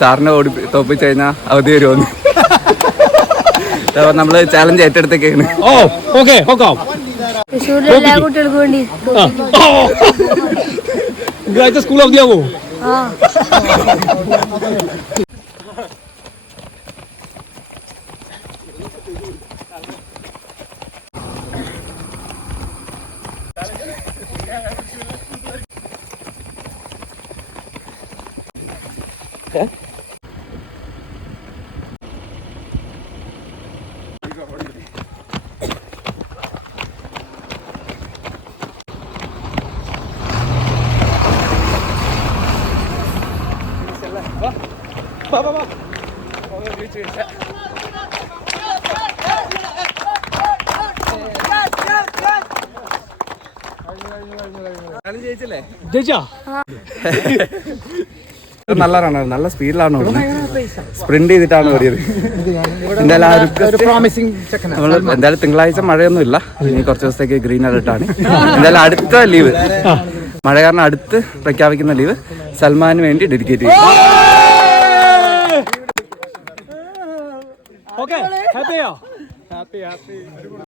സാറിനെ തോപ്പിച്ചു കഴിഞ്ഞാൽ അവധി വരുമെന്ന്. അപ്പോൾ നമ്മൾ ചാലഞ്ച് ഏറ്റെടുത്തേക്കാണ്. തൃശ്ശൂരിലെ എല്ലാ കുട്ടികൾക്കും വേണ്ടി സ്കൂൾ അവധിയാവോ? നല്ല റണ്ണാണ്, നല്ല സ്പീഡിലാണ് ഓടുന്നത്. സ്പ്രിന്റ് ചെയ്തിട്ടാണ് ഓടിയത്. എന്തായാലും തിങ്കളാഴ്ച മഴയൊന്നും ഇല്ല, ഇനി കുറച്ച് ദിവസത്തേക്ക് ഗ്രീൻ അലർട്ടാണ്. എന്തായാലും അടുത്ത ലീവ് മഴ കാരണം അടുത്ത് പ്രഖ്യാപിക്കുന്ന ലീവ് സൽമാന് വേണ്ടി ഡെഡിക്കേറ്റ് ചെയ്യും.